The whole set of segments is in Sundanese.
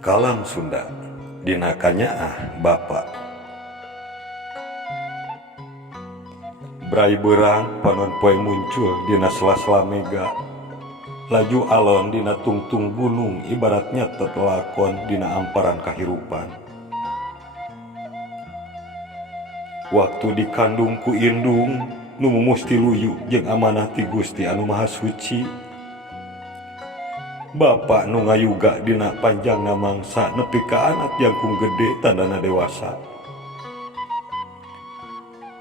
Kalam Sunda dina kanyaah Bapa. Brai beurang panon poe muncul dina sela-sela mega. Laju alon dina tungtung gunung ibaratnya tetelakon dina amparan kahirupan. Waktu dikandung ku indung nu musti luyu jeung amanah ti Gusti anu Maha Suci. Bapa nu ngayuga dina panjangna mangsa nepi ka anak jangkung gede tandana dewasa.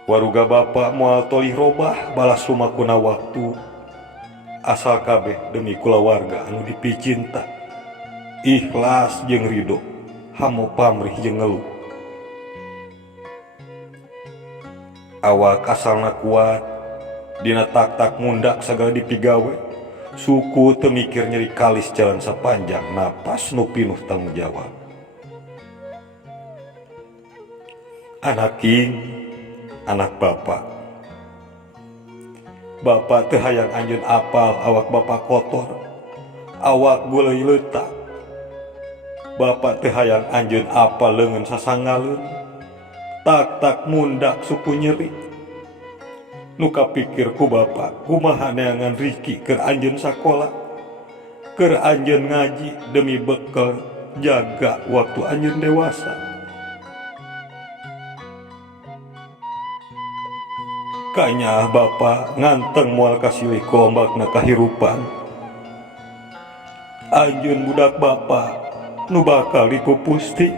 Waruga bapa moal tolih robah balas lumakuna waktu. Asal kabeh demi kulawarga anu dipicinta. Ikhlas jeung ridho, hamo pamrih jeung ngeluh. Awak asalna kuat, dina tak-tak mundak sagala dipigawe. Suku temikir nyeri kalis jalan sepanjang napas nu pinuh tanggung jawab. Anak king, anak bapa. Bapa teu hayang anjeun apal awak bapa kotor, awak guleuy leutak. Bapa teu hayang anjeun apal leungeun sasangaleun, tak-tak mundak suku nyeri. Nu kapikir ku bapa kumaha neangan Riki keur anjeun sakola, keur anjeun ngaji demi bekal jaga waktu anjeun dewasa. Kanyaah bapa nganteng moal kasilih ku ombakna kahirupan. Anjeun budak bapa nu bakal dipupusti.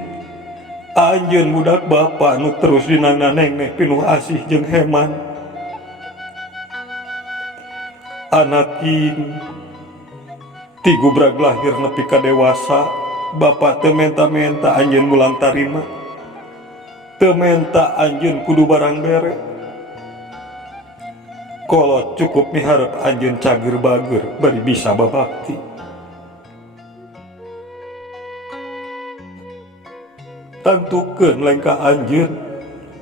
Anjeun budak bapa nu terus dinangneng pinuh asih jeung heman. Anak king, ti gubrag lahir nepi ka dewasa, bapa teu menta-menta anjeun mulang tarima, teu menta anjeun kudu barang bere. Kolot cukup miharep anjeun cager bager bari bisa babakti. Tantukeun lengkah anjeun,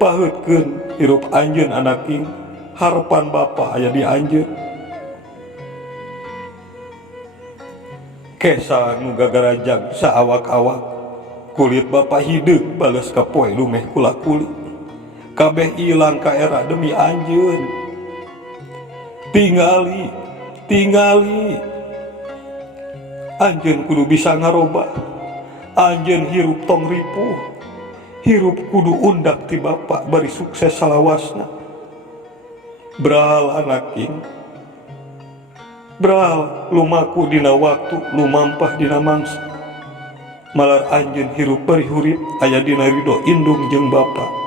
paheutkeun hirup anjeun anak king, harapan bapa aya di anjeun. Kesa nu gagarajag saawak-awak, kulit bapa hideung bales ka poe lumeh kula kulit. Kabeh ilang ka era demi anjeun. Tingali. Anjeun kudu bisa ngarobah. Anjeun hirup tong ripuh. Hirup kudu undak ti bapa bari sukses salawasna. Bral anak king. Bral lumaku dina waktu lumampah dina mangsa. Malar anjeun hirup bari hurip aya dina ridho indung jeung bapa.